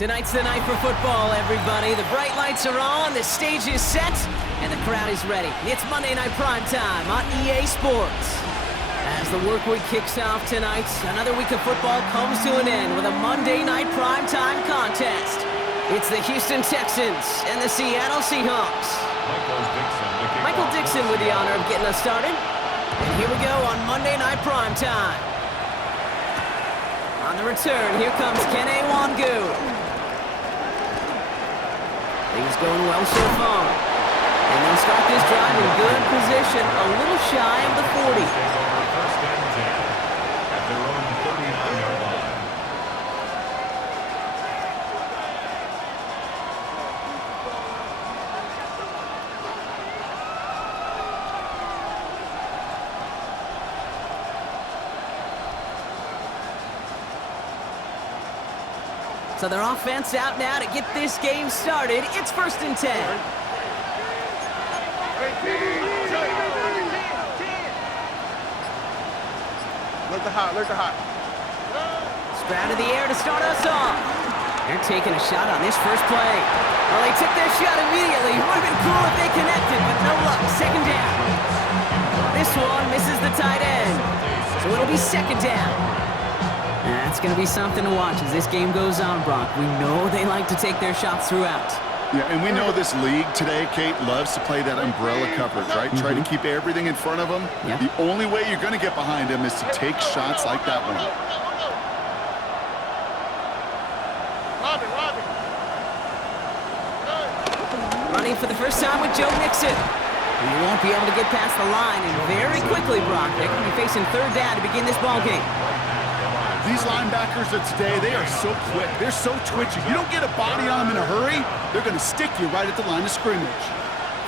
Tonight's the night for football, everybody. The bright lights are on, the stage is set, and the crowd is ready. It's Monday Night Primetime on EA Sports. As the work week kicks off tonight, another week of football comes to an end with a Monday Night Primetime contest. It's the Houston Texans and the Seattle Seahawks. Michael Dixon with the honor of getting us started. And here we go on Monday Night Primetime. On the return, here comes Kene Wangu. Things going well so far. And they'll start this drive in good position, a little shy of the 40. First and 10 at their own 39-yard line. So their offense out now to get this game started. It's first and 10. Look the hot. Stroud in the air to start us off. They're taking a shot on this first play. Well, they took their shot immediately. Would have been cool if they connected, but no luck. Second down. This one misses the tight end. So it'll be second down. That's going to be something to watch as this game goes on, Brock. We know they like to take their shots throughout. Yeah, and we know this league today, Kate, loves to play that umbrella coverage, right? Try to keep everything in front of them. Yeah. The only way you're going to get behind them is to take shots like that one. Running for the first time with Joe Mixon. He won't be able to get past the line, and very quickly, Brock, they're going to be facing third down to begin this ball game. These linebackers of today, they are so quick. They're so twitchy. You don't get a body on them in a hurry, they're going to stick you right at the line of scrimmage.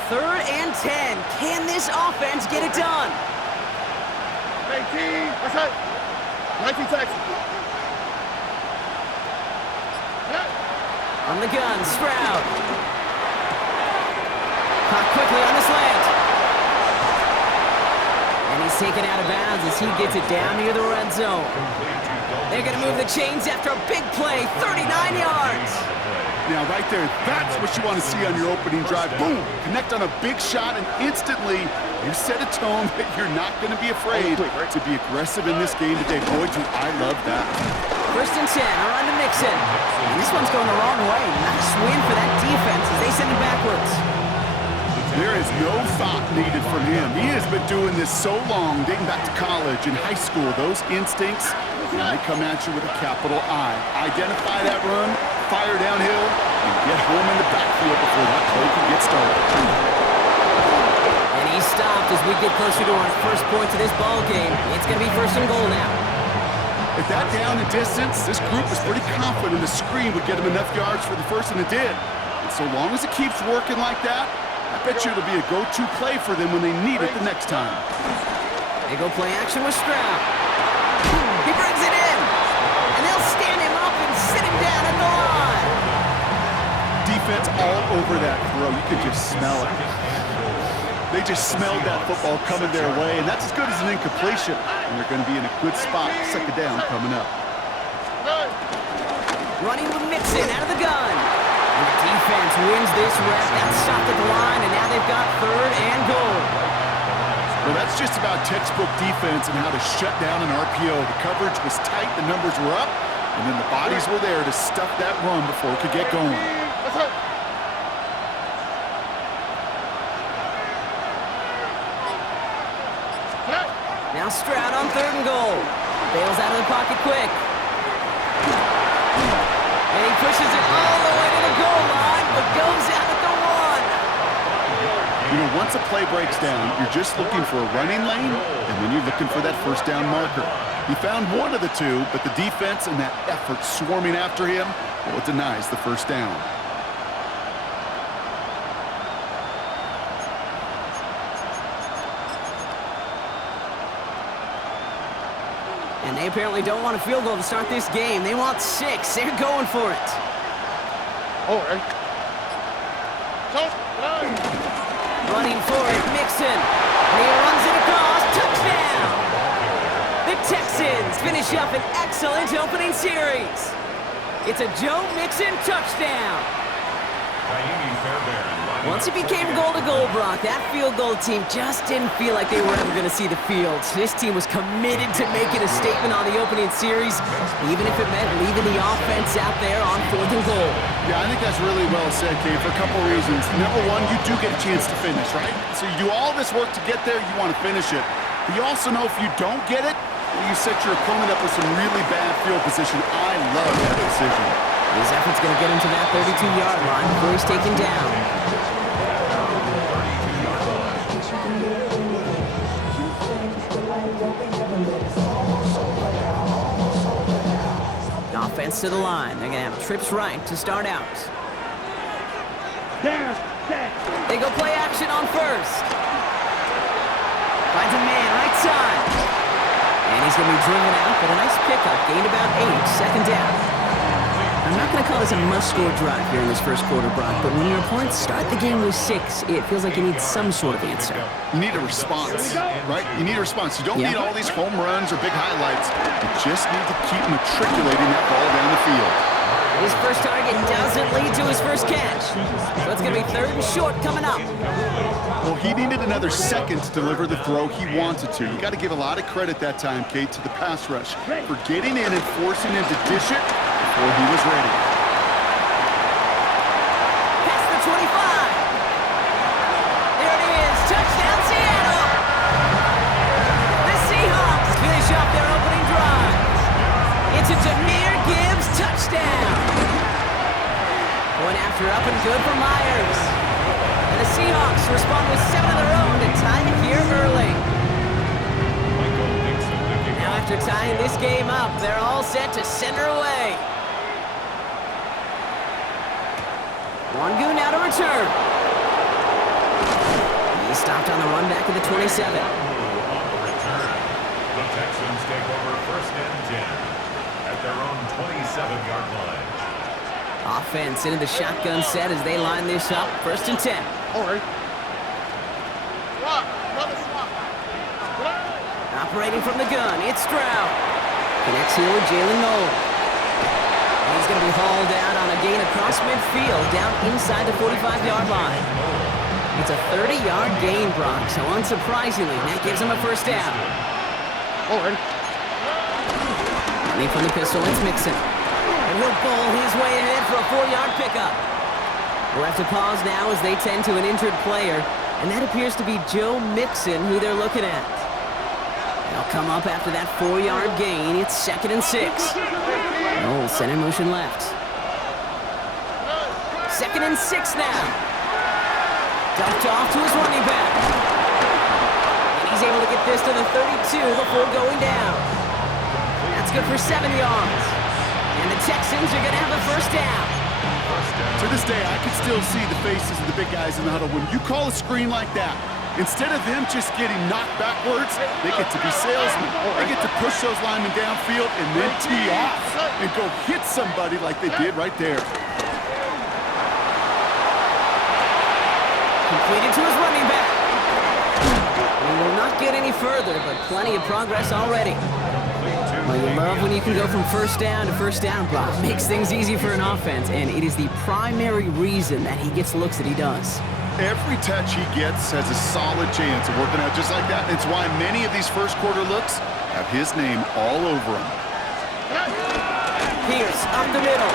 Third and 10. Can this offense get it done? 19, what's that? 19 Texas. On the gun, Stroud. Caught quickly on the slant. And he's taken out of bounds as he gets it down near the red zone. They're going to move the chains after a big play, 39 yards. Now, right there, that's what you want to see on your opening drive. Boom! Connect on a big shot, and instantly you set a tone that you're not going to be afraid to be aggressive in this game today. Boy, do I love that. First and 10, around to Mixon. And this one's going the wrong way. Nice win for that defense as they send it backwards. There is no thought needed from him. He has been doing this so long, dating back to college and high school. Those instincts, they come at you with a capital I. Identify that run, fire downhill, and get home in the backfield before that play can get started. And he's stopped as we get closer to our first points of this ball game. It's going to be first and goal now. At that down and distance, this group was pretty confident the screen would get them enough yards for the first, and it did. And so long as it keeps working like that, I bet you it'll be a go-to play for them when they need it the next time. They go play action with Stroud. He brings it in. And they'll stand him up and sit him down at the line. Defense all over that throw. You could just smell it. They just smelled that football coming their way, and that's as good as an incompletion. And they're going to be in a good spot, second down coming up. Running with Mixon out of the gun. And the defense wins this rep. That's stopped at the line, and now they've got third and goal. Well, that's just about textbook defense and how to shut down an RPO. The coverage was tight, the numbers were up, and then the bodies were there to stuff that run before it could get going. Now Stroud on third and goal. Bails out of the pocket quick. And he pushes it all the way to the goal line, but goes out at the one. You know, once a play breaks down, you're just looking for a running lane, and then you're looking for that first down marker. He found one of the two, but the defense and that effort swarming after him, well, it denies the first down. And they apparently don't want a field goal to start this game. They want 6. They're going for it. Oh, right. Running for it, Mixon. And he runs it across. Touchdown! The Texans finish up an excellent opening series. It's a Joe Mixon touchdown. Once it became goal-to-goal, Brock, that field goal team just didn't feel like they were ever going to see the field. This team was committed to making a statement on the opening series, even if it meant leaving the offense out there on 4th and goal. Yeah, I think that's really well said, Kate, for a couple reasons. Number one, you do get a chance to finish, right? So you do all this work to get there, you want to finish it. But you also know if you don't get it, you set your opponent up with some really bad field position. I love that decision. His effort's going to get him to that 32-yard line before he's taken down. Offense to the line. They're going to have trips right to start out. They go play action on first. Finds a man, right side. And he's going to be driven out, but a nice pickup. Gained about 8, second down. I'm not going to call this a must-score drive here in this first quarter, Brock, but when your opponents start the game with 6, it feels like you need some sort of answer. You need a response, right? You need a response. You don't need all these home runs or big highlights. You just need to keep matriculating that ball down the field. His first target doesn't lead to his first catch. So it's going to be 3rd and short coming up. Well, he needed another second to deliver the throw he wanted to. You got to give a lot of credit that time, Kate, to the pass rush for getting in and forcing him to dish it before he was ready. Past the 25. There it is. Touchdown, Seattle. The Seahawks finish off their opening drive. It's a Jahmyr Gibbs touchdown. Going after up and good for Myers. And the Seahawks respond with 7 of their own to tie it here early. Now after tying this game up, they're all set to send her away. Wangu now to return. He stopped on the run back at the 27. On the return, the Texans take over 1st and 10 at their own 27-yard line. Offense into the shotgun set as they line this up. 1st and 10. All right. Swap. Another swap. Operating from the gun, it's Stroud. Connects here with Jalen Noel. He's going to be hauled out on a gain across midfield, down inside the 45-yard line. It's a 30-yard gain, Brock, so unsurprisingly, that gives him a first down. All right. Running from the pistol, it's Mixon. And he'll bowl his way ahead for a 4-yard pickup. We'll have to pause now as they tend to an injured player, and that appears to be Joe Mixon who they're looking at. They'll come up after that 4-yard gain. It's 2nd and 6. Oh, center motion left. 2nd and 6 now. Dumped off to his running back. And he's able to get this to the 32 before going down. That's good for 7 yards. And the Texans are going to have a first down. To this day, I can still see the faces of the big guys in the huddle. When you call a screen like that, instead of them just getting knocked backwards, they get to be salesmen. They get to push those linemen downfield and then tee off and go hit somebody like they did right there. Completed to his running back. He will not get any further, but plenty of progress already. Well, you love when you can go from first down to first down, Brock. Makes things easy for an offense, and it is the primary reason that he gets looks that he does. Every touch he gets has a solid chance of working out just like that. It's why many of these first quarter looks have his name all over them. Pierce up the middle.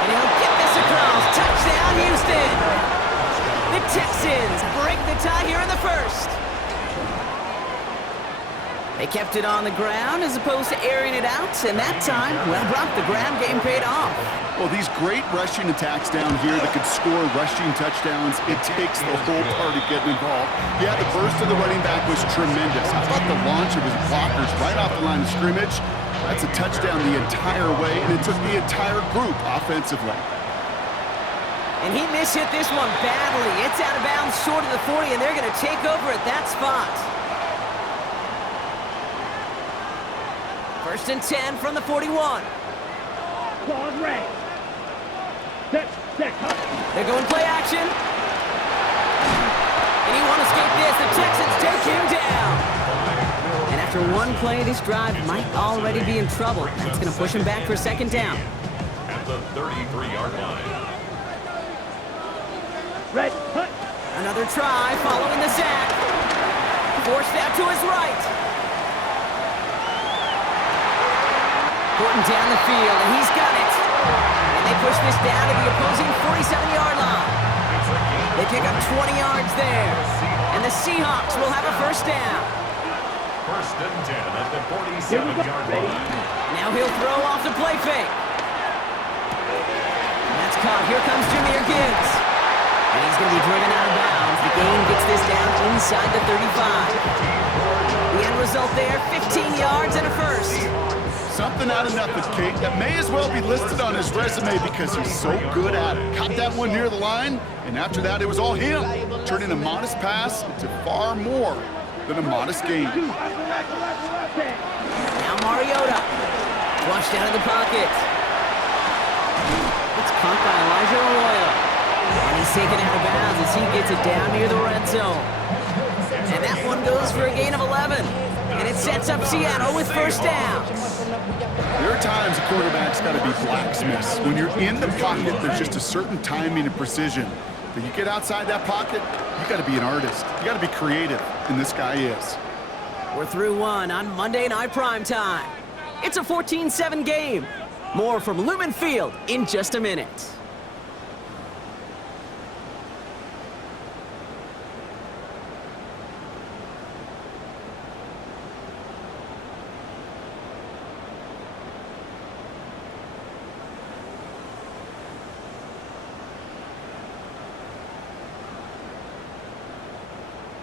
And he'll get this across. Touchdown, Houston. The Texans break the tie here in the first. They kept it on the ground as opposed to airing it out, and that time, well, Brock, the ground game paid off. Well, these great rushing attacks down here that could score rushing touchdowns, it takes the whole party getting involved. Yeah, the burst of the running back was tremendous. How about the launch of his blockers right off the line of scrimmage? That's a touchdown the entire way, and it took the entire group offensively. And he mishit this one badly. It's out of bounds short of the 40, and they're going to take over at that spot. 1st and 10 from the 41. They're going play action. And he won't escape this. The Texans take him down. And after one play, this drive might already be in trouble. That's going to push him back for 2nd down. at the 33-yard line. Another try following the sack. Forced out to his right. Gordon down the field, and he's got it. And they push this down to the opposing 47-yard line. They pick up 20 yards there. And the Seahawks will have a first down. First and 10 at the 47-yard line. Now he'll throw off the play fake. And that's caught. Here comes Jahmyr Gibbs. And he's going to be driven out of bounds. The gain gets this down inside the 35. The end result there, 15 yards and a first. Something out of nothing, Kate. That may as well be listed on his resume because he's so good at it. Caught that one near the line, and after that, it was all him, turning a modest pass into far more than a modest gain. Now Mariota, flushed out of the pocket. It's caught by Elijah Arroyo. And he's taken out of bounds as he gets it down near the red zone. And that one goes for a gain of 11. And it sets up Seattle with first down. There are times a quarterback's got to be blacksmiths. When you're in the pocket, there's just a certain timing and precision. But you get outside that pocket, you got to be an artist. You got to be creative, and this guy is. We're through one on Monday Night Primetime. It's a 14-7 game. More from Lumen Field in just a minute.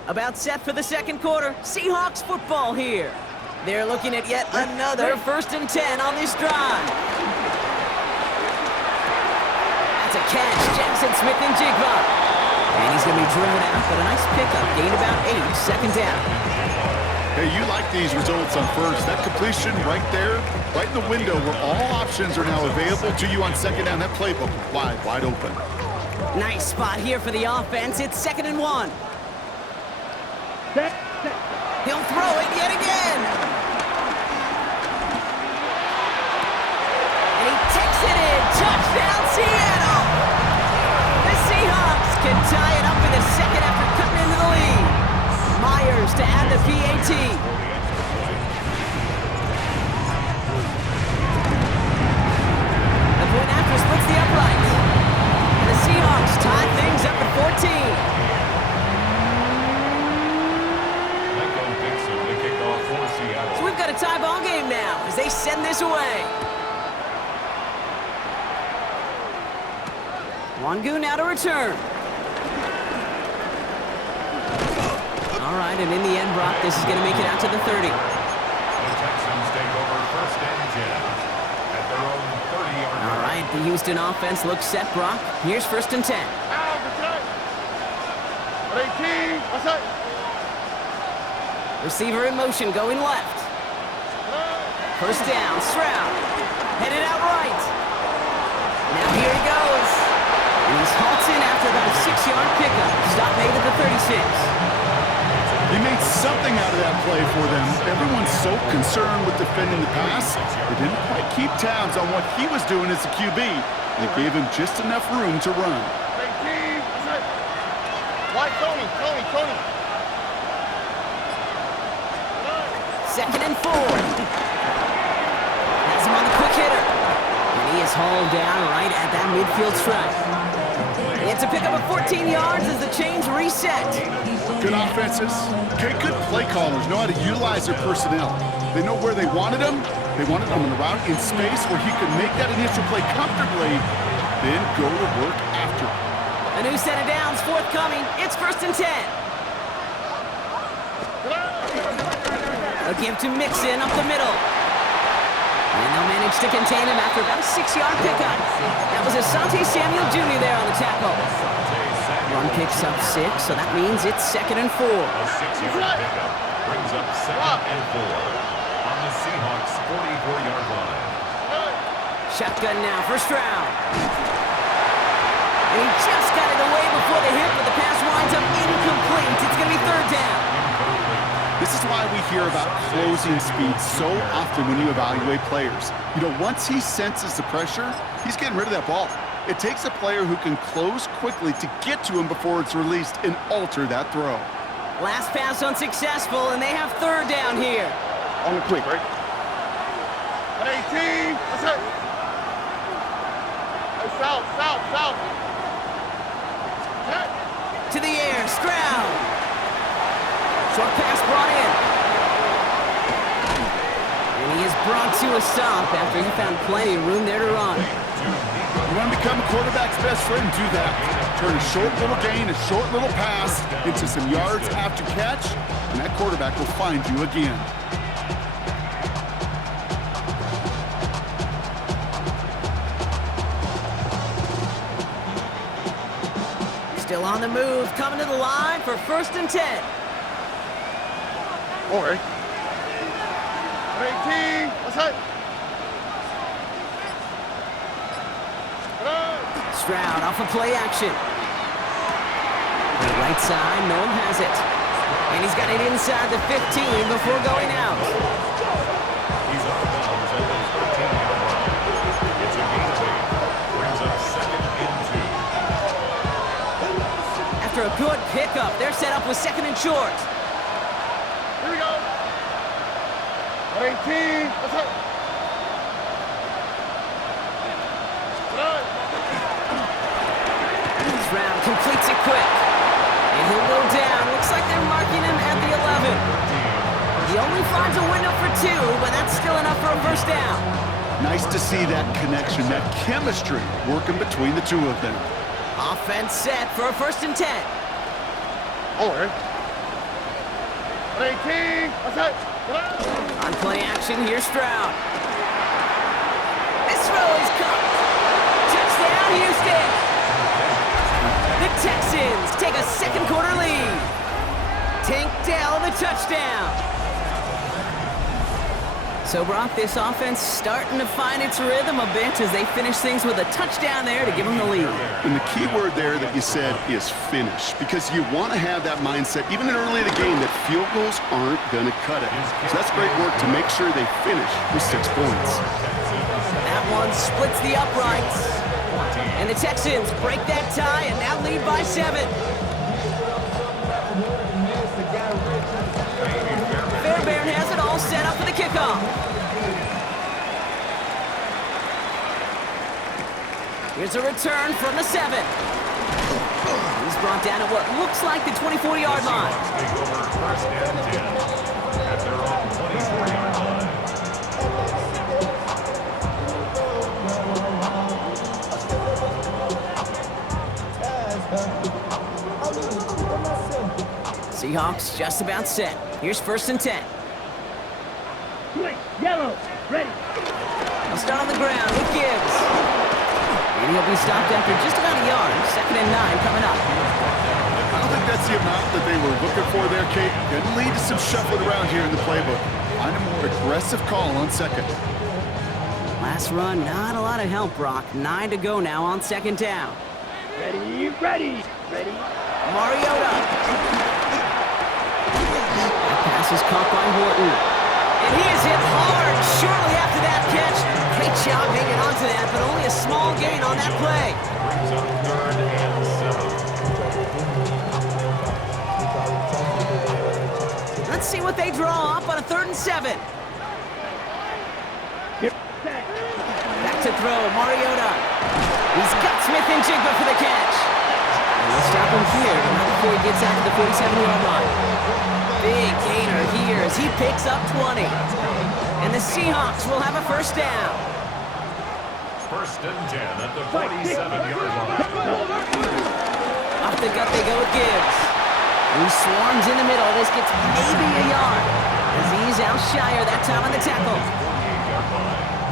About set for the second quarter. Seahawks football here. They're looking at yet another first and 10 on this drive. That's a catch. Jackson Smith-Njigba. And he's going to be driven out, but a nice pickup. Gain about 8, second down. Hey, you like these results on first. That completion right there, right in the window where all options are now available to you on second down. That playbook wide open. Nice spot here for the offense. It's 2nd and 1. He'll throw it yet again. And he takes it in. Touchdown, Seattle. The Seahawks can tie it up in the second after cutting into the lead. Myers to add the PAT. The point after splits the upright. And the Seahawks tie things up at 14. So we've got a tie ball game now as they send this away. Wangu now to return. All right, and in the end, Brock, this is going to make it out to the 30. The Texans take over first and 10 at their own 30-yard line. All right, the Houston offense looks set, Brock. Here's first and 10. Receiver in motion, going left. First down, Stroud. Headed out right. Now here he goes. And he's halted after about a 6-yard pickup. Stop made at the 36. He made something out of that play for them. Everyone's so concerned with defending the pass, they didn't quite keep tabs on what he was doing as a QB. And it gave him just enough room to run. Tony. 2nd and 4. Has him on the quick hitter. And he is hauled down right at that midfield stripe. It's a pickup of 14 yards as the chains reset. Good offenses. Okay, good play callers know how to utilize their personnel. They know where they wanted him. They wanted him on the route in space where he could make that initial play comfortably, then go to work after. A new set of downs forthcoming. It's first and 10. A give to Mixon up the middle. And they'll manage to contain him after about a 6-yard pickup. That was Asante Samuel Jr. there on the tackle. Run picks up 6, so that means it's 2nd and 4. A 6-yard pickup brings up 2nd and 4 on the Seahawks' 44-yard line. Shotgun now for Stroud. And he just got it away before the hit, but the pass winds up incomplete. It's going to be 3rd down. This is why we hear about closing speed so often when you evaluate players. You know, once he senses the pressure, he's getting rid of that ball. It takes a player who can close quickly to get to him before it's released and alter that throw. Last pass unsuccessful, and they have third down here. On the quick, right? 18. Let's hit. Hey, south. To the air, Stroud. Short pass brought in. And he is brought to a stop after he found plenty of room there to run. You want to become a quarterback's best friend, do that. Turn a short little gain, a short little pass into some yards after catch, and that quarterback will find you again. Still on the move, coming to the line for 1st and 10. All right. 18. Let's hit. Stroud off of play action. To the right side, Noam has it. And he's got it inside the 15 before going out. He's out of bounds at the 13-yard line. It's a gain of 8. Brings up 2nd and 2. After a good pickup, they're set up with 2nd and short. Here we go. 18. Let's hit. Stroud completes it quick. And he'll go down. Looks like they're marking him at the 11. He only finds a window for 2, but that's still enough for a 1st down. Nice to see that connection, that chemistry working between the two of them. Offense set for a 1st and 10. All right. 18. Let's hit. On play action, here's Stroud. This throw is caught. Touchdown, Houston. The Texans take a 2nd quarter lead. Tank Dell the touchdown. So, Brock, this offense starting to find its rhythm a bit as they finish things with a touchdown there to give them the lead. And the key word there that you said is finish, because you want to have that mindset, even in early in the game, that field goals aren't going to cut it. So that's great work to make sure they finish with 6 points. That one splits the uprights. And the Texans break that tie and now lead by 7. Fairbairn has it all set up for the kickoff. Here's a return from the 7. He's brought down at what looks like the 24-yard line. Take over 1st and 10 at their own 24-yard line. Seahawks just about set. Here's 1st and 10. Yellow, ready. They'll start on the ground with Gibbs. And he'll be stopped after just about a yard. 2nd and 9 coming up. I don't think that's the amount that they were looking for there, Kate. Could lead to some shuffling around here in the playbook. Find a more aggressive call on 2nd. Last run, not a lot of help, Brock. 9 to go now on 2nd down. Ready. Mariota. That pass is caught by Horton. And he is hit hard shortly after that catch. Great job hanging on to that, but only a small gain on that play. Brings up 3rd and 7. Let's see what they draw up on a 3rd and 7. Back to throw, Mariota. He's got Smith and Jigba for the catch. And they'll stop him here, but not before he gets out to the 47-yard line. Big gainer here as he picks up 20. And the Seahawks will have a 1st down. 1st and 10 at the 47-yard line. Off the gut they go with Gibbs. He swarms in the middle. This gets maybe a yard as he's out shyer that time on the tackle.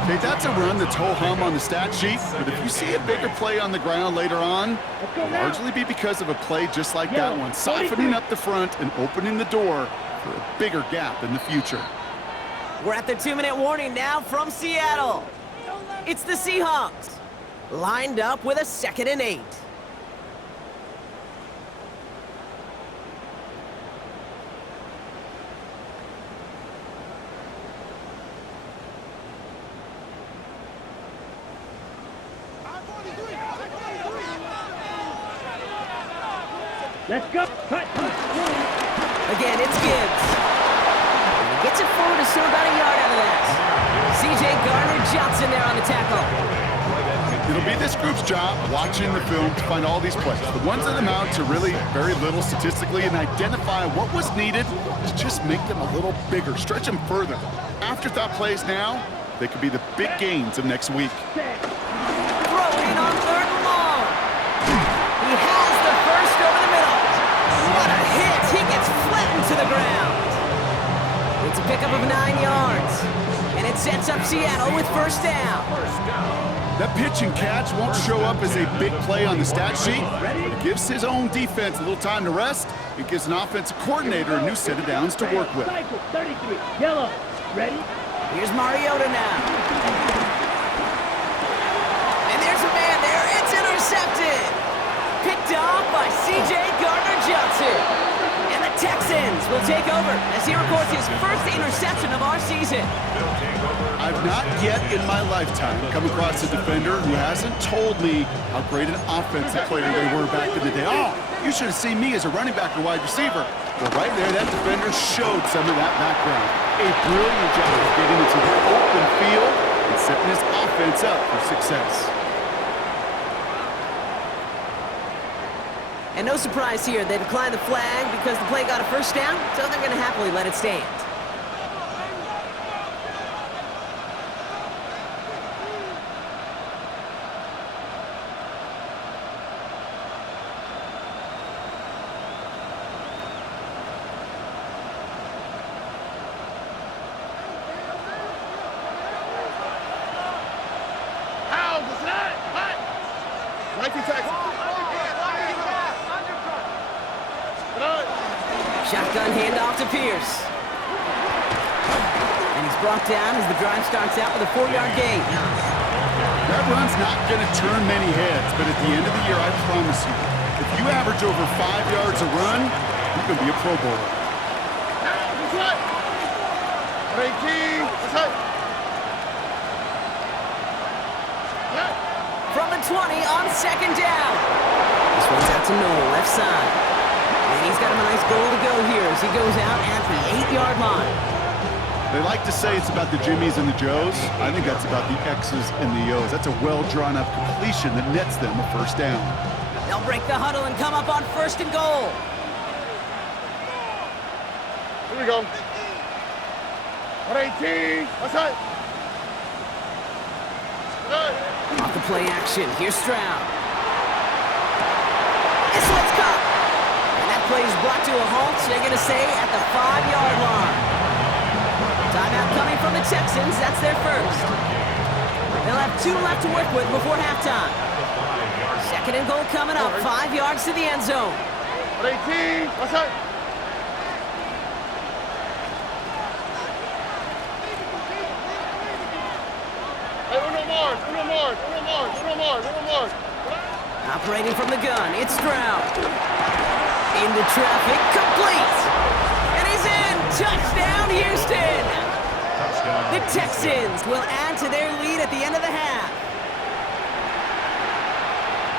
Okay, that's a run that's ho-hum on the stat sheet, but if you see a bigger play on the ground later on, it'll largely be because of a play just like that one, softening up the front and opening the door for a bigger gap in the future. We're at the 2-minute warning now from Seattle. It's the Seahawks, lined up with a 2nd and 8. Let's go. Cut. Again, it's Gibbs. And he gets it forward to still about a yard out of that. C.J. Gardner-Johnson there on the tackle. It'll be this group's job watching the film to find all these plays. The ones that amount to really very little statistically and identify what was needed to just make them a little bigger, stretch them further. Afterthought plays now, they could be the big gains of next week. Throwing on 3rd and long. He has the first over the middle. What a hit. He gets flattened to the ground. It's a pickup of 9 yards. And it sets up Seattle with first down. That pitch and catch won't show up as a big play on the stat sheet, but it gives his own defense a little time to rest. It gives an offensive coordinator a new set of downs to work with. Cycle, 33, yellow, ready? Here's Mariota now. And there's a man there. It's intercepted. Picked off by C.J. Gardner-Johnson. And the Texans will take over as he records his first interception of our season. I've not yet in my lifetime come across a defender who hasn't told me how great an offensive player they were back in the day. Oh, you should have seen me as a running back or wide receiver. Well, right there, that defender showed some of that background. A brilliant job of getting into the open field and setting his offense up for success. And no surprise here, they declined the flag because the play got a first down, so they're going to happily let it stand. How was that? What? 19 tackles. Shotgun handoff to Pierce. And he's brought down as the drive starts out with a 4-yard gain. That run's not going to turn many heads, but at the end of the year, I promise you, if you average over 5 yards a run, you're going to be a Pro Bowler. That's right. 18. That's right. From the 20 on 2nd down. This one's out to Noel, left side. And he's got him a nice goal to go here as he goes out at the 8-yard line. They like to say it's about the Jimmies and the Joes. I think that's about the X's and the O's. That's a well-drawn-up completion that nets them a first down. They'll break the huddle and come up on 1st and goal. Here we go. 118. That's right. Off the play action, here's Stroud. This one's caught. And that play is brought to a halt, they're going to say, at the 5-yard line. Timeout coming from the Texans, that's their first. They'll have 2 left to work with before halftime. 2nd and goal coming up, 5 yards to the end zone. 118. That's right. Hey, Uno Mars. Operating from the gun, it's Stroud. Into traffic, complete. And he's in. Touchdown, Houston. The Texans will add to their lead at the end of the half.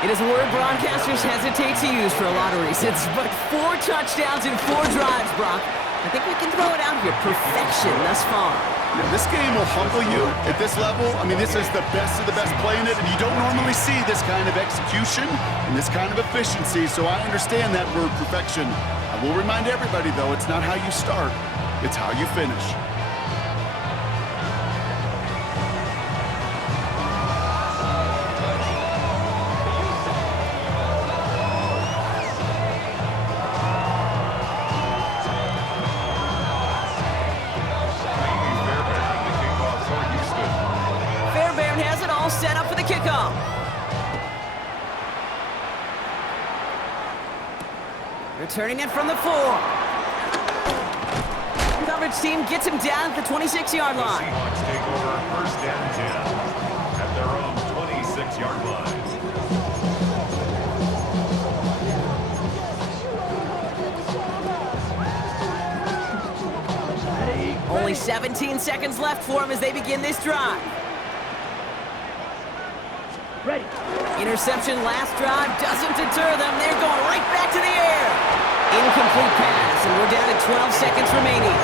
It is a word broadcasters hesitate to use for a lot of reasons, but 4 touchdowns in 4 drives, Brock. I think we can throw it out here. Perfection thus far. Yeah, this game will humble you at this level. I mean, this is the best of the best playing it, and you don't normally see this kind of execution and this kind of efficiency, so I understand that word perfection. I will remind everybody, though, it's not how you start, it's how you finish. Set up for the kickoff. Returning it from the 4. Coverage team gets him down at the 26-yard line. The Seahawks take over 1st and 10 at their own 26-yard line. Only 17 seconds left for him as they begin this drive. Ready. Interception last drive doesn't deter them. They're going right back to the air. Incomplete pass, and we're down to 12 seconds remaining.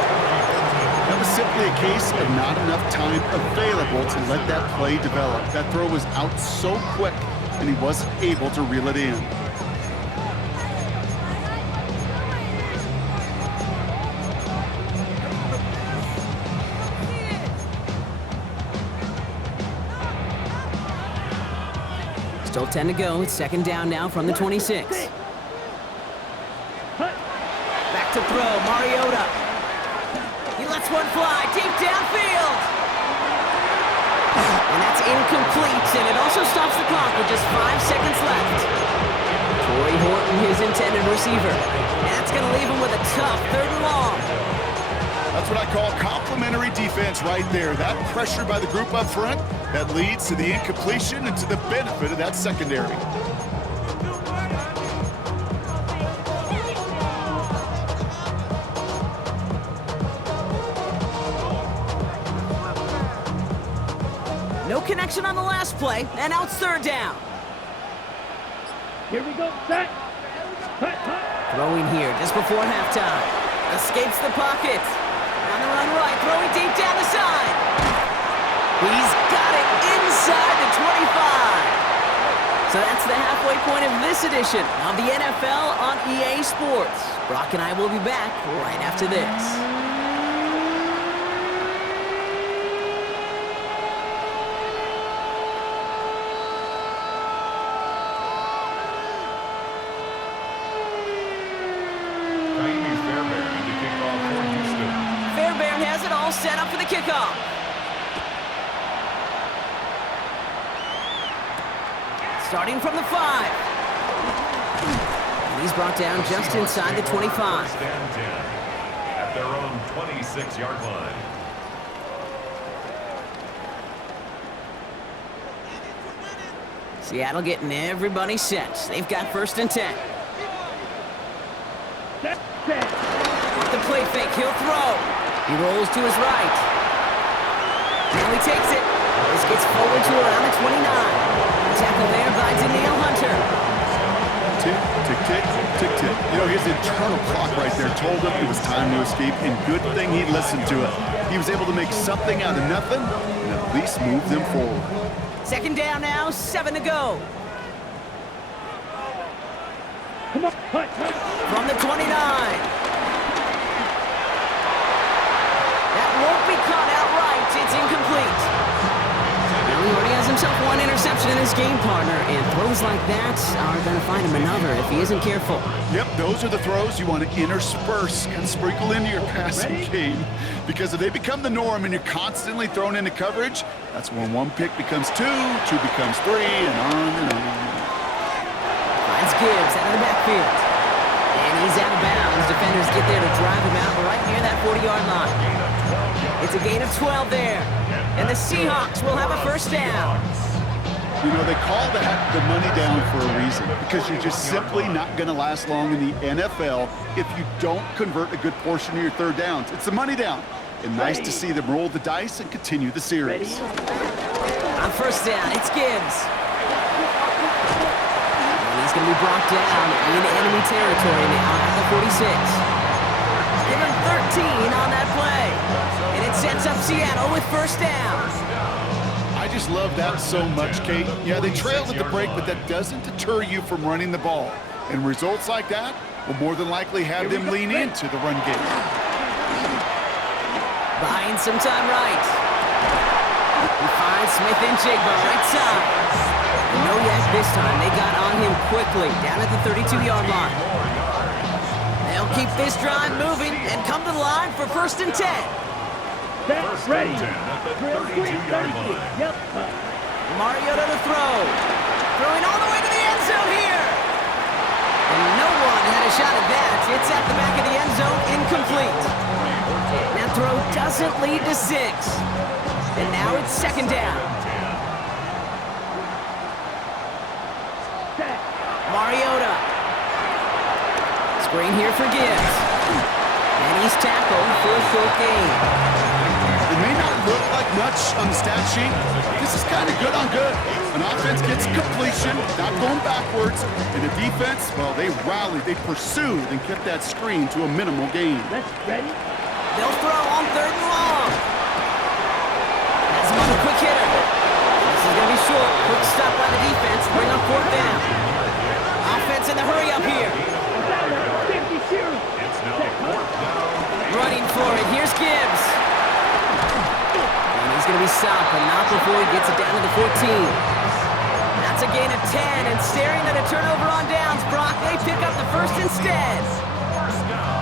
That was simply a case of not enough time available to let that play develop. That throw was out so quick, and he wasn't able to reel it in. Still 10 to go. It's second down now from the 26. Back to throw, Mariota. He lets one fly deep downfield. And that's incomplete, and it also stops the clock with just 5 seconds left. Corey Horton, his intended receiver. And that's going to leave him with a tough 3rd and long. That's what I call complimentary defense right there. That pressure by the group up front, that leads to the incompletion and to the benefit of that secondary. No connection on the last play, and now it's 3rd down. Here we go, set. Hut, hut. Throwing here just before halftime. Escapes the pocket. On the run right, throwing deep down the side. He's got it inside the 25. So that's the halfway point of this edition of the NFL on EA Sports. Brock and I will be back right after this. Set up for the kickoff. Starting from the 5. And he's brought down just inside the 25. First and 10 at their own 26-yard line. Seattle getting everybody set. They've got 1st and 10. Set, set. Off the play fake, he'll throw. He rolls to his right. Now he takes it. This gets forward to around the 29. Tackle there by Danielle Hunter. Tick, tick, tick, tick, tick. You know, his internal clock right there told him it was time to escape, and good thing he listened to it. He was able to make something out of nothing and at least move them forward. 2nd down now, 7 to go. Come on, hut, hut. From the 29. Won't be caught outright. It's incomplete. Now he already has himself 1 interception in his game partner, and throws like that are going to find him another if he isn't careful. Yep, those are the throws you want to intersperse and sprinkle into your passing game. Because if they become the norm and you're constantly thrown into coverage, that's when 1 pick becomes 2, 2 becomes 3, and on and on. Finds Gibbs out of the backfield. And he's out of bounds. Defenders get there to drive him out right near that 40-yard line. It's a gain of 12 there. And the Seahawks will have a 1st down. You know, they call that the money down for a reason, because you're just simply not going to last long in the NFL if you don't convert a good portion of your 3rd downs. It's the money down. And nice to see them roll the dice and continue the series. On 1st down, it's Gibbs. And he's going to be brought down in enemy territory now at the 46. Give him 13 on that play. And it sets up Seattle with 1st down. I just love that so much, Kate. Yeah, they trailed at the break, but that doesn't deter you from running the ball. And results like that will more than likely have them lean into the run game. Buying some time right. He finds Smith and Jigba right side. And no yak this time. They got on him quickly down at the 32-yard line. They'll keep this drive moving and come to the line for 1st and 10. Set, ready. At the Drill quick, 32-yard 30. line. Yep. Mariota to throw. Throwing all the way to the end zone here. And no one had a shot at that. It's at the back of the end zone, incomplete. That throw doesn't lead to 6. And now it's 2nd down. Set. Mariota. Screen here for Gibbs. And he's tackled for a short gain. The It may not look like much on the stat sheet, but this is kind of good on good. An offense gets completion, not going backwards, and the defense, well, they rallied, they pursued, and kept that screen to a minimal gain. Let's ready. They'll throw on 3rd and long. Has him on the quick hitter. This is going to be short. Quick stop by the defense. Bring up 4th down. Offense in the hurry up here. It's now 4th down. Running for it. Here's Gibbs. And he's going to be stopped, but not before he gets it down to the 14. That's a gain of 10, and staring at a turnover on downs, Brock, they pick up the first instead.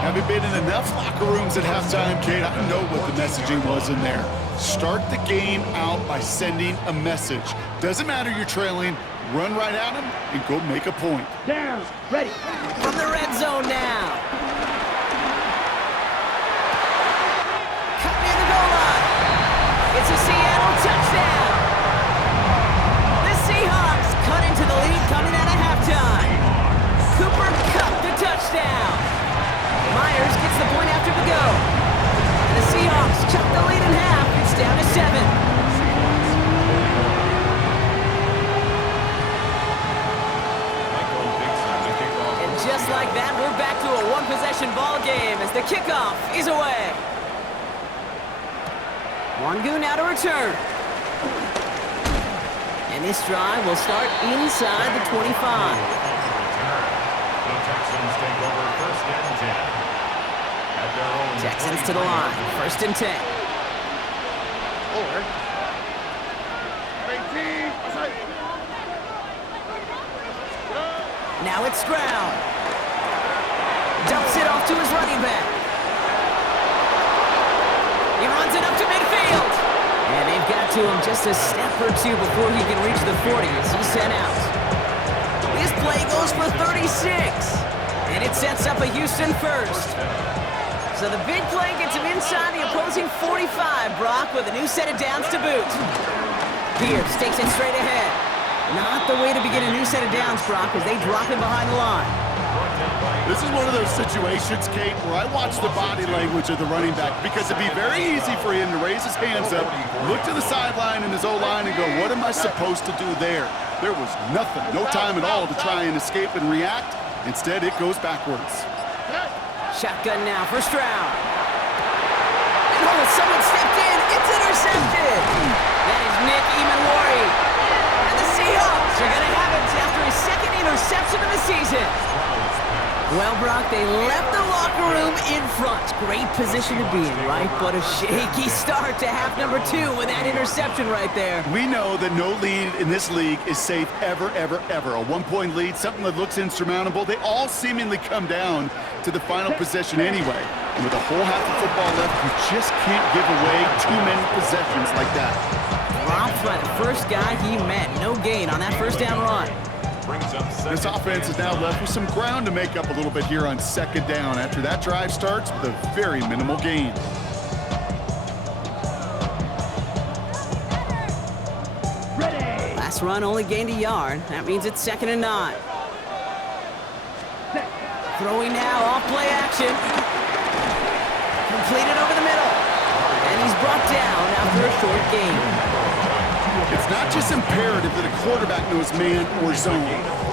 Having been in enough locker rooms at halftime, Kate, I know what the messaging was in there. Start the game out by sending a message. Doesn't matter you're trailing, run right at them and go make a point. Down. Ready. From the red zone now. Cut near the goal line. It's a Seattle touchdown. The Seahawks cut into the lead coming out of halftime. Cooper Kupp the touchdown. Myers gets the point after the go. And the Seahawks cut the lead in half. It's down to 7. And just like that, we're back to a one-possession ball game as the kickoff is away. Wangu now to return. And this drive will start inside the 25. The Texans take over 1st and 10. At their own Texans to the line. 1st and 10. 18. Now it's Stroud. Dumps it off to his running back. He runs it up to midfield. And they've got to him just a step or two before he can reach the 40 as he's sent out. This play goes for 36. And it sets up a Houston first. So the big play gets him inside the opposing 45, Brock, with a new set of downs to boot. Pierce takes it straight ahead. Not the way to begin a new set of downs, Brock, as they drop him behind the line. This is one of those situations, Kate, where I watch the body language of the running back because it'd be very easy for him to raise his hands up, look to the sideline in his O-line and go, what am I supposed to do there? There was nothing, no time at all to try and escape and react. Instead, it goes backwards. Shotgun now for Stroud. And oh, someone stepped in. It's intercepted. That is Nick Emanwari. And the Seahawks are going to have it after his 2nd interception of the season. Well, Brock, they left the locker room in front. Great position to be in, right? But a shaky start to half number 2 with that interception right there. We know that no lead in this league is safe ever, ever, ever. A 1-point lead, something that looks insurmountable. They all seemingly come down to the final possession anyway. And with a whole half of football left, you just can't give away too many possessions like that. Dropped by the first guy he met. No gain on that 1st down run. This offense is now left with some ground to make up a little bit here on 2nd down after that drive starts with a very minimal gain. Ready. Last run only gained a yard. That means it's 2nd and 9. Throwing now, off play action. Completed over the middle. And he's brought down after a short gain. It's not just imperative that a quarterback knows man or zone.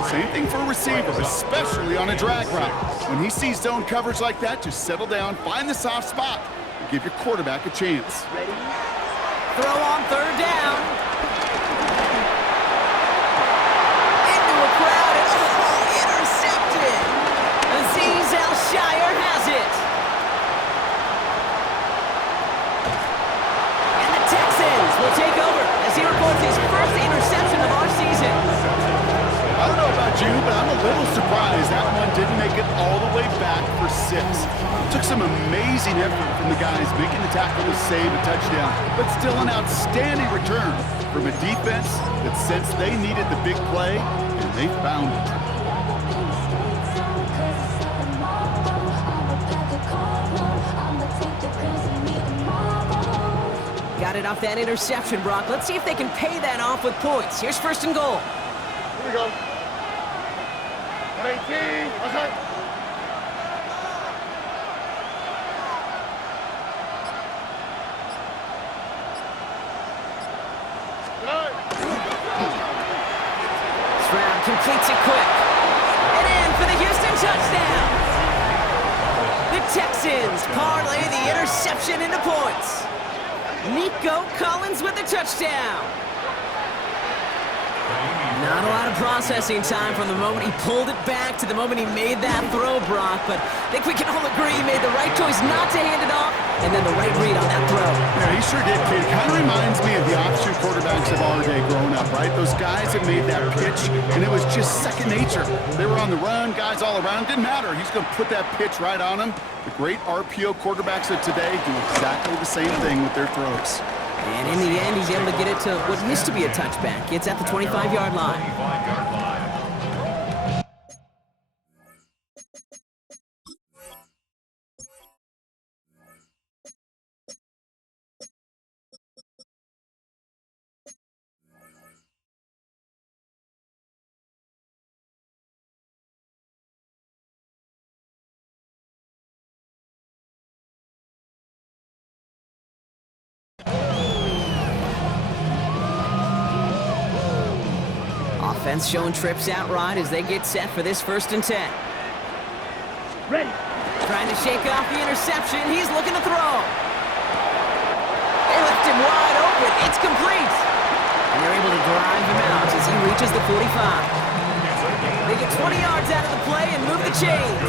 Same thing for a receiver, especially on a drag route. When he sees zone coverage like that, just settle down, find the soft spot, and give your quarterback a chance. Ready. Throw on 3rd down. Into a crowd and intercepted. Azeez Al-Shire has it. And the Texans will take over as he records his first interception of our season. I don't know about you, but I'm a little surprised that one didn't make it all the way back for 6. It took some amazing effort from the guys making the tackle to save a touchdown, but still an outstanding return from a defense that sensed they needed the big play, and they found it. Got it off that interception, Brock. Let's see if they can pay that off with points. Here's 1st and goal. Here we go. 18. Outside. Completes it quick. And in for the Houston touchdown. The Texans parlay the interception into points. Nico Collins with the touchdown. Not a lot of processing time from the moment he pulled it back to the moment he made that throw, Brock, but I think we can all agree he made the right choice not to hand it off, and then the right read on that throw. Yeah, he sure did, kid. Kind of reminds me of the option quarterbacks of our day growing up, right? Those guys that made that pitch, and it was just second nature. They were on the run, guys all around. Didn't matter. He's going to put that pitch right on them. The great RPO quarterbacks of today do exactly the same thing with their throws. And in the end, he's able to get it to what used to be a touchback. It's at the 25-yard line. 25-yard line. Offense showing trips out right as they get set for this 1st and 10. Ready. Trying to shake off the interception. He's looking to throw. They left him wide open. It's complete. And they're able to drive him out as he reaches the 45. They get 20 yards out of the play and move the chains.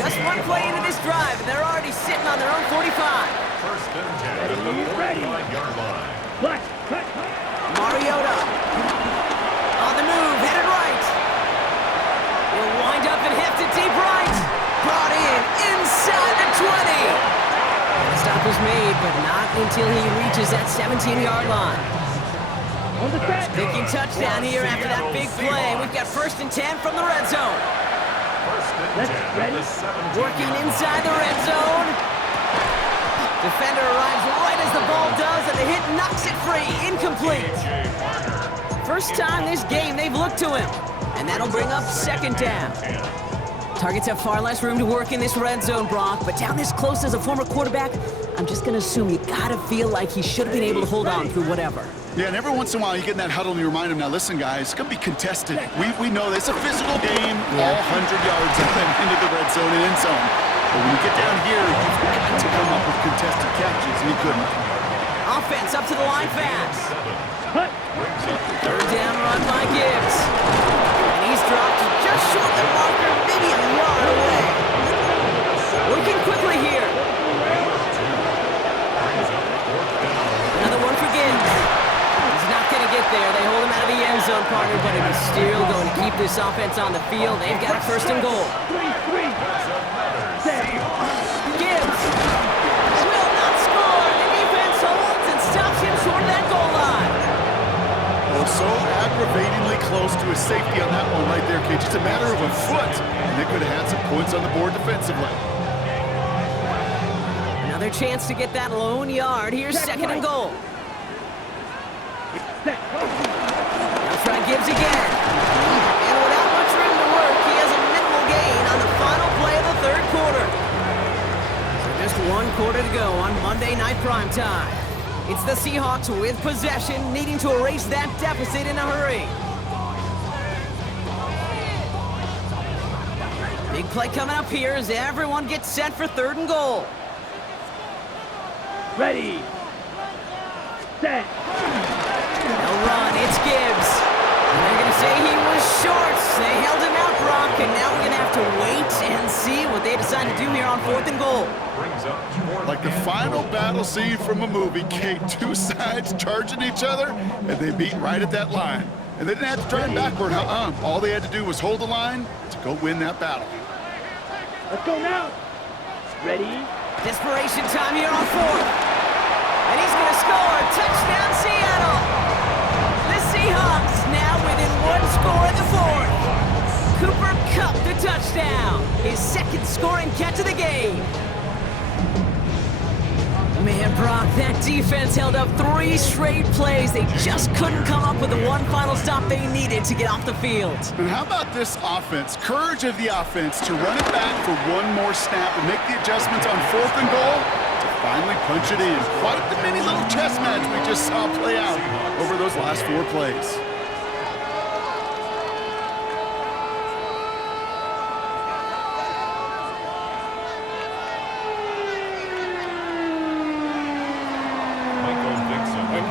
Just one play into this drive, and they're already sitting on their own 45. 1st and 10 at the 45-yard line. Cut. Mariota. On the move, headed right. He'll wind up and heft it deep right. Brought in inside the 20. And the stop was made, but not until he reaches that 17-yard line. On the track. Thinking touchdown here after that big play. We've got 1st and 10 from the red zone. 1st and 10 at the 17-yard line. Working inside the red zone. Defender arrives right as the ball does, and the hit knocks it free. Incomplete. First time this game they've looked to him. And that'll bring up 2nd down. Targets have far less room to work in this red zone, Brock, but down this close as a former quarterback, I'm just going to assume you got to feel like he should have been able to hold on through whatever. Yeah, and every once in a while you get in that huddle and you remind him, now listen, guys, it's going to be contested. We know this. It's a physical game, all 100 yards into the red zone and end zone. But when you get down here, you've got to come up with contested catches, and he couldn't. Offense up to the line fast. Cut. 3rd down run by Gibbs. And he's dropped just short of the marker, maybe a yard away. Working quickly here. Another one for Gibbs. He's not going to get there. They hold him out of the end zone, partner, but it is still going to keep this offense on the field. They've got a 1st and goal. 3-3. Gibbs will not score. The defense holds and stops him short of that goal line. Oh, so aggravatingly close to his safety on that one right there, kid. Just a matter of a foot, and they could have had some points on the board defensively. Another chance to get that lone yard. Here's 2nd and goal. Now try Gibbs again. And without much room to work, he has a minimal gain on the final play of the 3rd quarter. So just 1 quarter to go on Monday Night Primetime. It's the Seahawks with possession, needing to erase that deficit in a hurry. Big play coming up here as everyone gets set for 3rd and goal. Ready. Set. They'll run. It's Gibbs. And they're going to say he was short. They held him out, Brock, and now we're going to have to wait and see what they decide to do here on 4th and goal. Like the final battle scene from a movie, Kate, 2 sides charging each other, and they beat right at that line. And they didn't have to drive backward, all they had to do was hold the line to go win that battle. Let's go now. Ready. Desperation time here on 4th. And he's going to score. Touchdown, Seattle. The Seahawks now within 1 score in the 4th. Cooper Kupp the touchdown. His 2nd scoring catch of the game. Man, Brock, that defense held up 3 straight plays. They just couldn't come up with the one final stop they needed to get off the field. And how about this offense? Courage of the offense to run it back for 1 more snap and make the adjustments on 4th and goal to finally punch it in. Quite the mini little chess match we just saw play out over those last 4 plays.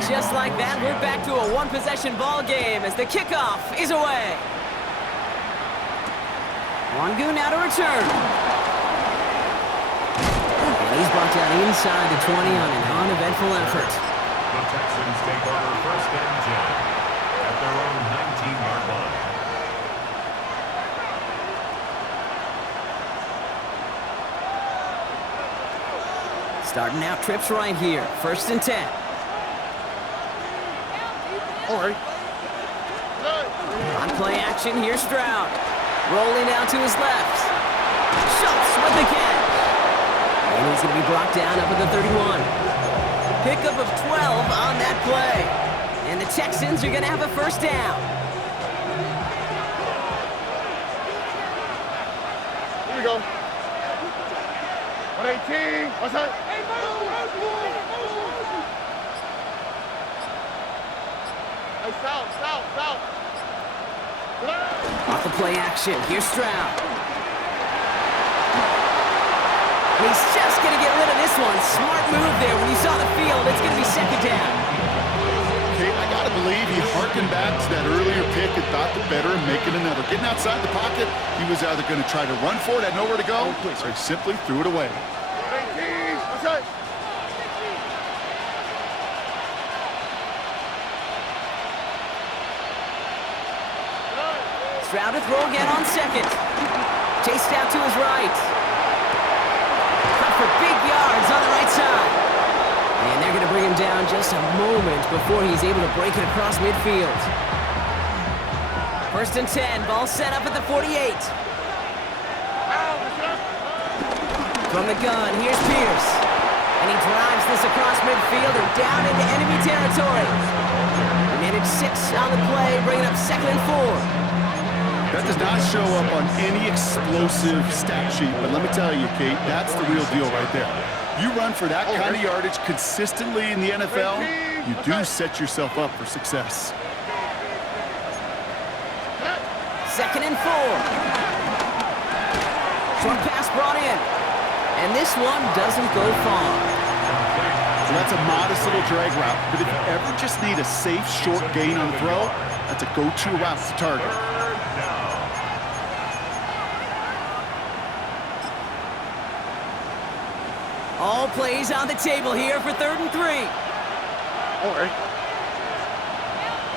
just like that, we're back to a one-possession ball game as the kickoff is away. Wangu now to return. And he's brought down inside the 20 on an uneventful effort. The Texans take over first and 10 at their own 19-yard line. Starting out trips right here. First and 10. All right. On play action, here's Stroud. Rolling out to his left. Schultz with the catch. And he's going to be brought down up at the 31. Pickup of 12 on that play. And the Texans are going to have a first down. Here we go. 118. What's that? Hey, south. Off the play action, here's Stroud. He's just going to get rid of this one. Smart move there. When you saw the field, it's going to be second down. Okay, I got to believe he harkened back to that earlier pick and thought the better of making another. Getting outside the pocket, he was either going to try to run for it, had nowhere to go, or he simply threw it away. 18. What's that? Stroud to throw again on second. Chased out to his right. Cut for big yards on the right side. And they're going to bring him down just a moment before he's able to break it across midfield. First and 10, ball set up at the 48. From the gun, here's Pierce. And he drives this across midfield and down into enemy territory. A minute 6 on the play, bringing up second and 4. That does not show up on any explosive stat sheet, but let me tell you, Kate, that's the real deal right there. You run for that kind of yardage consistently in the NFL, you do set yourself up for success. Second and 4. Short pass brought in. And this one doesn't go far. So that's a modest little drag route, but if you ever just need a safe, short gain on the throw, that's a go-to route to target. All plays on the table here for third and 3. All right.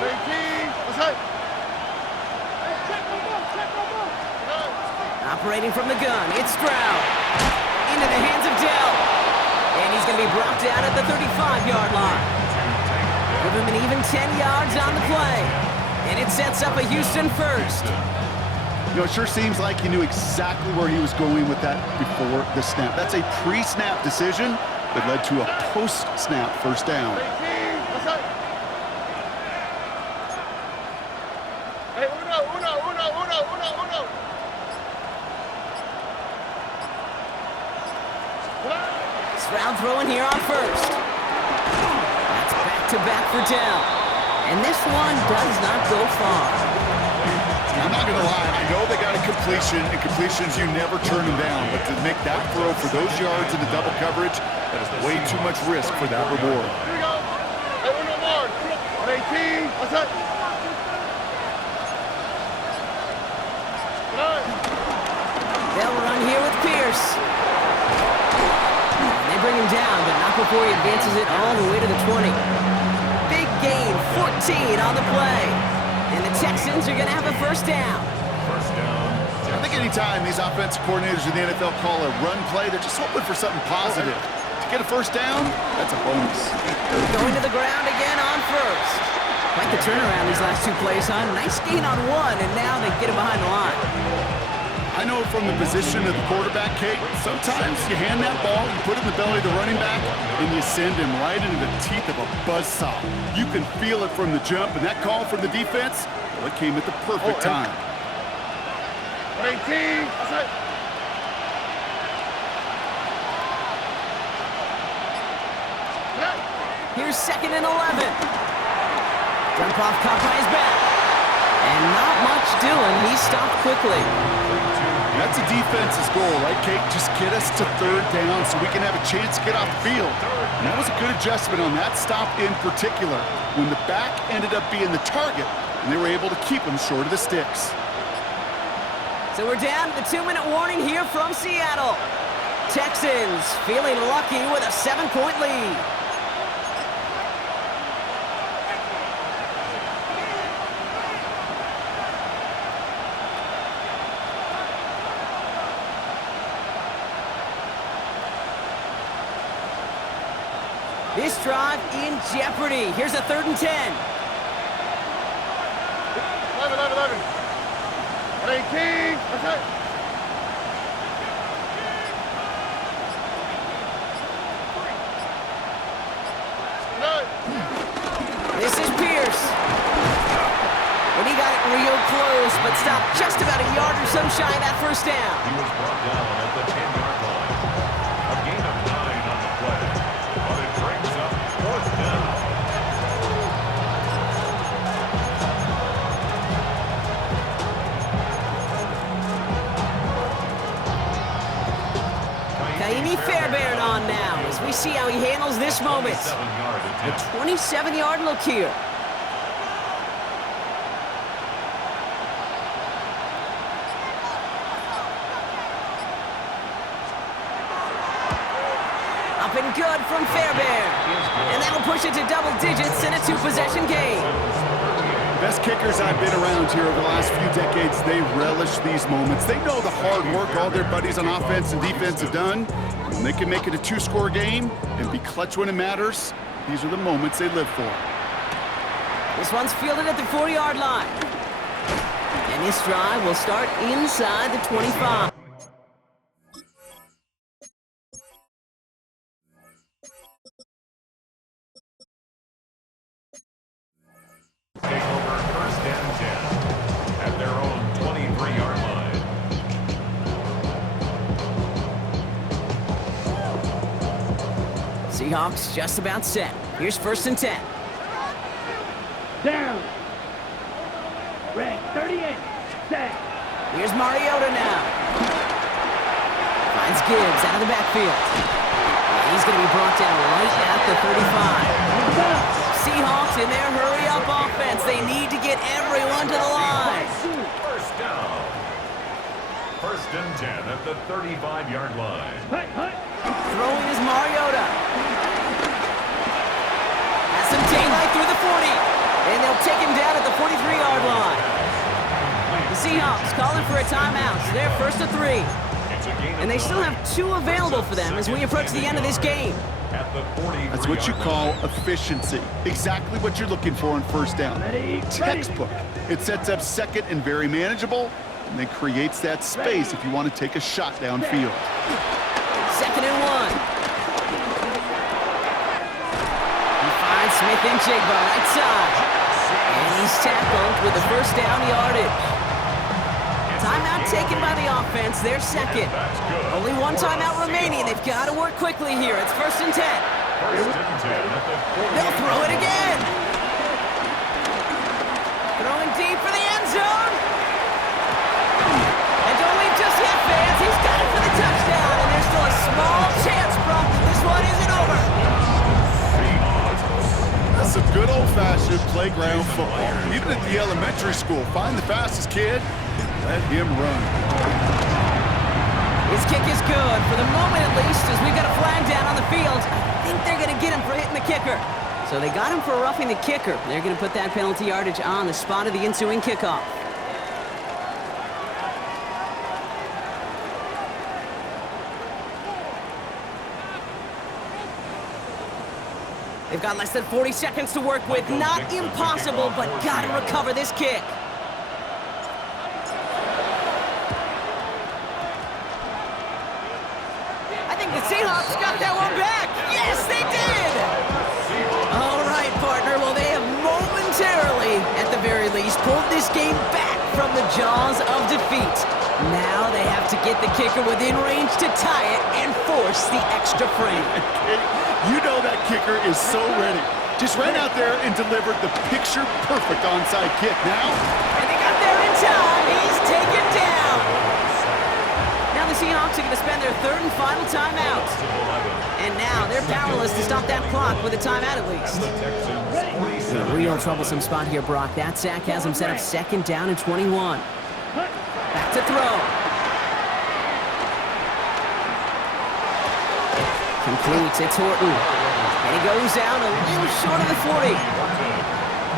18. What's that? Operating from the gun, it's Stroud. Into the hands of Dell. And he's going to be brought down at the 35-yard line. Give him an even 10 yards on the play. And it sets up a Houston first. You know, it sure seems like he knew exactly where he was going with that before the snap. That's a pre-snap decision that led to a post-snap first down. 18. What's that? Hey, uno. Stroud throwing here on first. That's back-to-back for Dell. And this one does not go far. I'm not going to lie, I know they got a completion, and completions, you never turn them down. But to make that throw for those yards in the double coverage, that is way too much risk for that reward. Here we go. Hey, uno more. 18. What's that? They'll run here with Pierce. And they bring him down, but not before he advances it all the way to the 20. Big gain, 14 on the play. And the Texans are going to have a first down. First down. I think anytime these offensive coordinators in the NFL call a run play, they're just hoping for something positive. To get a first down, that's a bonus. Going to the ground again on first. Quite the turnaround these last two plays, huh? Nice gain on one, and now they get him behind the line. I know from the position of the quarterback, Kate, sometimes you hand that ball, you put it in the belly of the running back, and you send him right into the teeth of a buzzsaw. You can feel it from the jump, and that call from the defense, well, it came at the perfect time. 18. What's that? Here's second and 11. Dump off caught by his back. And not much doing. He stopped quickly. That's a defense's goal, right, Kate? Just get us to third down so we can have a chance to get off the field. And that was a good adjustment on that stop in particular, when the back ended up being the target, and they were able to keep him short of the sticks. So we're down to the 2-minute warning here from Seattle. Texans feeling lucky with a 7-point lead. This drive in jeopardy. Here's a 3rd and 10. 11. Play King. That's it. This is Pierce. And he got it real close, but stopped just about a yard or so shy of that first down. He was brought down at the 10-yard line. A gain of 9 on the play, but it brings up 4th down. Kaimi Fairbairn on now as we see how he handles this moment. A 27-yard look here. Up and good from Fairbairn. And that'll push it to double digits in a 2-possession game. Best kickers I've been around here over the last few decades, they relish these moments. They know the hard work all their buddies on offense and defense have done. When they can make it a 2-score game and be clutch when it matters, these are the moments they live for. This one's fielded at the 40-yard line. And this drive will start inside the 25. Take over 1st and 10 at their own 23-yard line. Seahawks just about set. Here's 1st and 10. Down. Red 38. Set. Here's Mariota now. Finds Gibbs out of the backfield. And he's going to be brought down right at the 35. Seahawks in their hurry-up offense. They need to get everyone to the line. 1st down. 1st and 10 at the 35-yard line. Throwing is Mariota. Has some daylight through the 40. And they'll take him down at the 43-yard line. The Seahawks calling for a timeout. So they're 1st and 3. And they still have 2 available for them as we approach the end of this game. That's what you call efficiency. Exactly what you're looking for on 1st down. Textbook. It sets up 2nd and very manageable, and then creates that space if you want to take a shot downfield. 2nd and 1. He finds Smith-Njigba right side. And he's tackled with the 1st down yardage. Timeout taken by the offense. They're 2nd. Only 1 timeout remaining. They've got to work quickly here. It's 1st and 10. 1st and 10 at the 40. They'll throw it again. Throwing deep for the end zone. And don't leave just yet, fans. He's got it for the touchdown. And there's still a small chance, Brock, that this one isn't over. That's some good old-fashioned playground football. Even at the elementary school, find the fastest kid and let him run. His kick is good, for the moment at least, as we've got a flag down on the field. I think they're going to get him for hitting the kicker. So they got him for roughing the kicker. They're going to put that penalty yardage on the spot of the ensuing kickoff. They've got less than 40 seconds to work with. Not impossible, but got to recover this kick. I think the Seahawks got that one back. Yes, they did. All right, partner. Well, they have momentarily, at the very least, pulled this game back from the jaws of defeat. Now they have to get the kicker within range to tie it and force the extra frame. You know that kicker is so ready. Just ran out there and delivered the picture-perfect onside kick. Now, And they got there in time. He's taken down. their third and final timeout. And now they're powerless to stop that clock with a timeout at least. In a real troublesome spot here, Brock. That sack has him set up second down and 21. Back to throw. Complete. It's Horton. And he goes down a little short of the 40.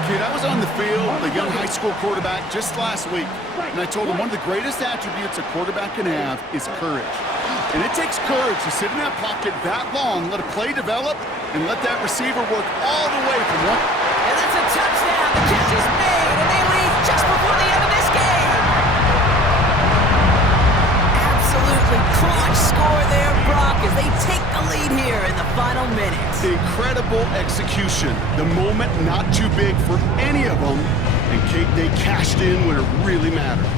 Kid, I was on the field with a young high school quarterback just last week, and I told him one of the greatest attributes a quarterback can have is courage. And it takes courage to sit in that pocket that long, let a play develop, and let that receiver work all the way from one. And that's a touchdown. The catch is made, and they lead just before the end of this game. Absolutely clutch score there, Brock, as they take the lead here in the final minutes. Incredible execution. The moment not too big for any of them, and Kate, they cashed in when it really mattered.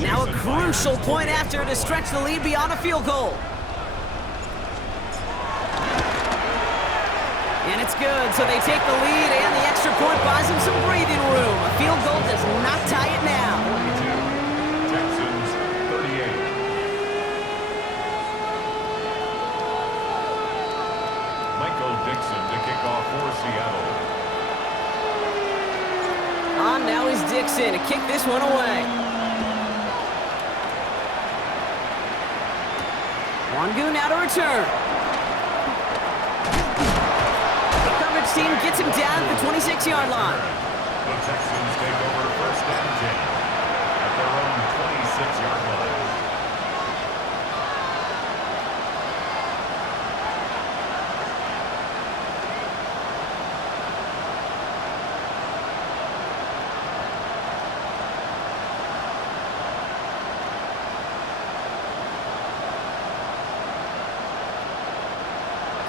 Now a crucial point after to stretch the lead beyond a field goal. And it's good, so they take the lead, and the extra point buys them some breathing room. A field goal does not tie it now. 42, Texans 38. Michael Dixon to kick off for Seattle. On now is Dixon to kick this one away. Wangu now to return. The coverage team gets him down at the 26-yard line. The Texans take over first and 10 at their own 26-yard line.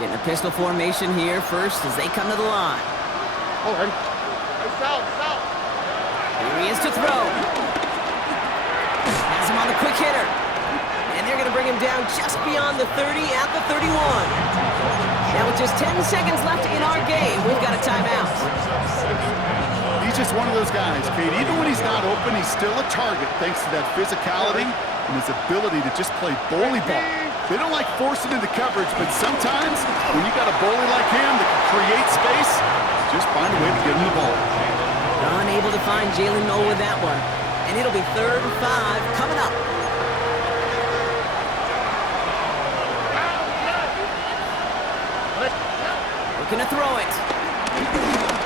Getting a pistol formation here first as they come to the line. Oh, hey. South. Here he is to throw. Has him on the quick hitter. And they're going to bring him down just beyond the 30 at the 31. Now with just 10 seconds left in our game, we've got a timeout. He's just one of those guys, Kate. Even when he's not open, he's still a target thanks to that physicality and his ability to just play bully ball. They don't like forcing into coverage, but sometimes when you got a bully like him that can create space, just find a way to get him the ball. Unable to find Jalen Noel with that one. And it'll be 3rd and 5 coming up. Looking to throw it.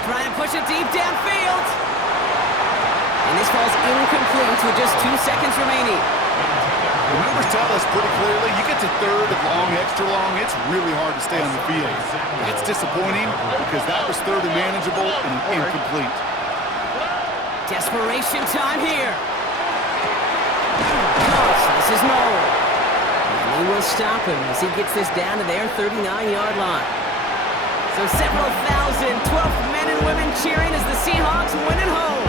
Trying to push it deep downfield. And this falls incomplete with just 2 seconds remaining. The numbers tell us pretty clearly, you get to 3rd and long, extra long, it's really hard to stay on the field. That's disappointing because that was 3rd and manageable and incomplete. Desperation time here. This is Noel. And he will stop him as he gets this down to their 39-yard line. So several thousand 12th men and women cheering as the Seahawks win at home.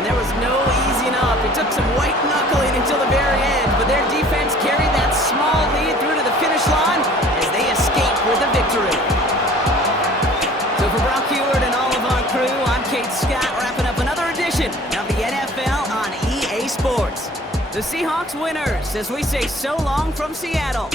And there was no easing up. It took some white knuckling until the very end, but their defense carried that small lead through to the finish line as they escape with a victory. So for Brock Heward and all of our crew, I'm Kate Scott, wrapping up another edition of the NFL on EA Sports. The Seahawks winners as we say so long from Seattle.